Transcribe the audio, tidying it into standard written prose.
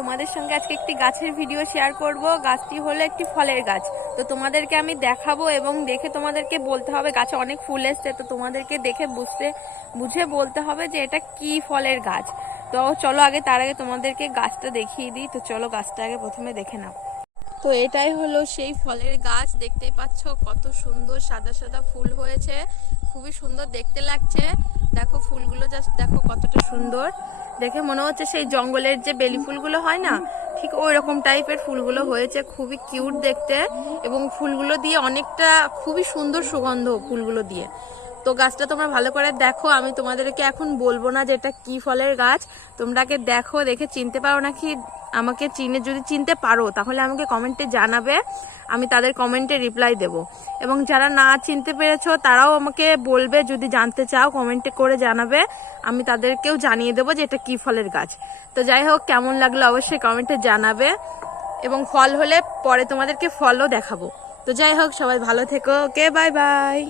তোমাদের সঙ্গে আজকে একটি গাছের ভিডিও শেয়ার করব। গাছটি হলো একটি ফলের গাছ। তো তোমাদেরকে আমি দেখাবো এবং দেখে তোমাদেরকে বলতে হবে গাছে অনেক ফুল এসছে, তো তোমাদেরকে দেখে বুঝে বলতে হবে যে এটা কি ফলের গাছ। তো চলো তার আগে তোমাদেরকে গাছটা দেখিয়ে দিই। তো চলো গাছটা আগে প্রথমে দেখে নাও। তো এটাই হলো সেই ফলের গাছ, দেখতেই পাচ্ছ কত সুন্দর সাদা সাদা ফুল হয়েছে, খুবই সুন্দর দেখতে লাগছে। দেখো ফুলগুলো জাস্ট দেখো কতটা সুন্দর, দেখে মনে হচ্ছে সেই জঙ্গলের যে বেলি ফুলগুলো হয় না, ঠিক ওই রকম টাইপের ফুলগুলো হয়েছে, খুবই কিউট দেখতে। এবং ফুলগুলো দিয়ে অনেকটা খুবই সুন্দর সুগন্ধ ফুলগুলো দিয়ে। তো গাছটা তোমরা ভালো করে দেখো, আমি তোমাদেরকে এখন বলবো না যে এটা কি ফলের গাছ। তোমরা আগে দেখো, দেখে চিনতে পারো নাকি আমাকে যদি চিনতে পারো তাহলে আমাকে কমেন্টে জানাবে, আমি তাদের কমেন্টে রিপ্লাই দেব। এবং যারা না চিনতে পেরেছো তারাও আমাকে বলবে, যদি জানতে চাও কমেন্টে করে জানাবে, আমি তাদেরকেও জানিয়ে দেবো যে এটা কি ফলের গাছ। তো যাই হোক, কেমন লাগলো অবশ্যই কমেন্টে জানাবে, এবং ফল হলে পরে তোমাদেরকে ফলও দেখাবো। তো যাই হোক, সবাই ভালো থেকো, ওকে, বাই বাই।